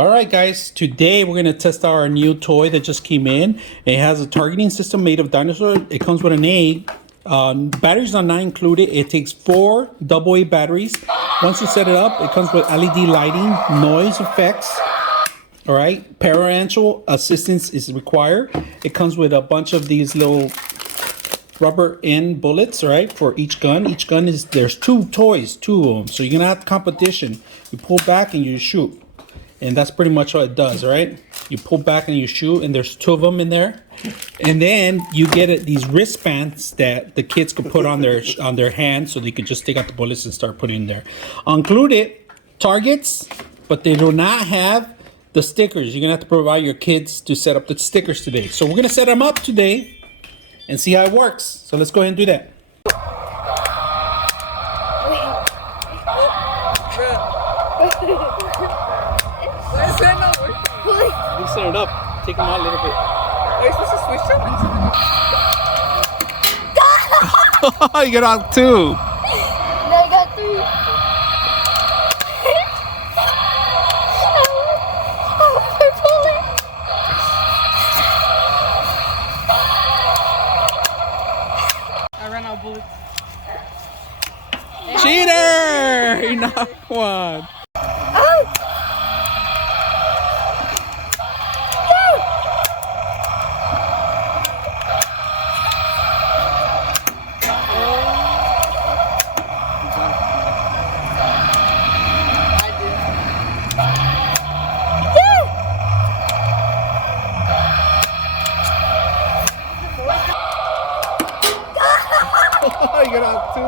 All right, guys, today we're going to test out our new toy that just came in. It has a targeting system made of Dinosaur. It comes with an A. Batteries are not included. It takes 4 AA batteries. Once you set it up, it comes with LED lighting, noise effects. All right, parental assistance is required. It comes with a bunch of these little rubber end bullets, right, for each gun. Each gun is, there's 2 toys, 2 of them. So you're going to have competition. You pull back and you shoot. And that's pretty much what it does, right? You pull back and you shoot, and there's 2 of them in there. And then you get these wristbands that the kids could put on their hands, so they could just take out the bullets and start putting in there. Included targets, but they do not have the stickers. You're gonna have to provide your kids to set up the stickers today. So we're gonna set them up today and see how it works. So let's go ahead and do that. You set it up. Take them out a little bit. Are you supposed to switch them? You got out 2. No, I got 3. I ran out of bullets. Cheater! You knocked 1. You got out 2.